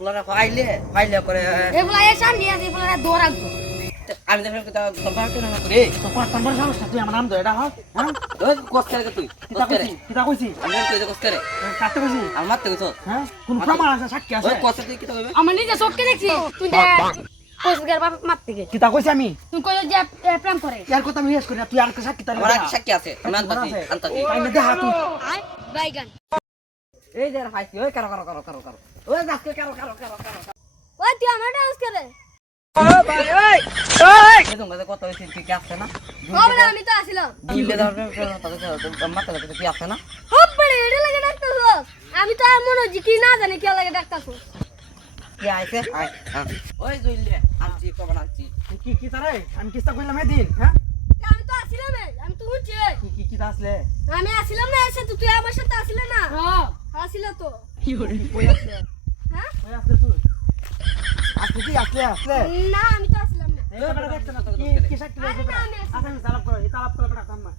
পোলারা ফাইলে ফাইলে করে এগুলা এসা নিয়ে আছে এগুলা দৌড়াবো আমি দেখলাম কি তোমরা কেন না করে তো পাঁচ নম্বর সমস্যা তুই আমার নাম দে এটা হ্যাঁ ওই কষ্ট করে তুই কষ্ট করে কিতা কইছি আমি তুই কষ্ট করে কাটতে কইছি আমার মারতে কইছো হ্যাঁ কোন প্রমাণ আছে সাক্ষী আছে ওই কষ্ট তুই কি হবে আমার নিজে চোখকে দেখছি তুই কোসগার বাপ মারতে গে কিতা কইছি আমি তুই কই যে প্রেম করে ইয়ার কথা আমি রিয়াজ করি না তুই আর সাক্ষী তার আমার সাক্ষী আছে আমি আনতাছি আনতাছি আমি দেখা তুই বাইগান এই যে হাসি ওই কারো কারো কারো কারো কারো ওই আজকে কারো কারো কারো কারো ওই তুই আমার ডান্স করে এই তোমরা কত হইছে তুই কি আছে না হবে না আমি তো আসিলাম দিলে ধরবে তাদের মাথা লাগে কি আছে না হবে না এটা লাগে ডাক্তার আমি তো আর মনে হচ্ছে কি না জানি কি লাগে ডাক্তার কি আইছে আই ওই জইলে আনছি কবর আনছি কি কি তারে আমি কিস্তা কইলাম এদিন হ্যাঁ আমি তো আসিলাম আমি তো হচ্ছে কি কি আসলে আমি আসিলাম না এসে তুই আমার সাথে আসিলে না হ্যাঁ আসিল তো কই আসলে হ্যাঁ কই আসলে তুই আসলে কি আসলে আসলে না আমি তো আসিলাম না এই বেটা দেখছ না তো কি সাক্ষী আরে না, আমি আসি। আচ্ছা আমি তালাব করে তালাব করে বেটা কাম না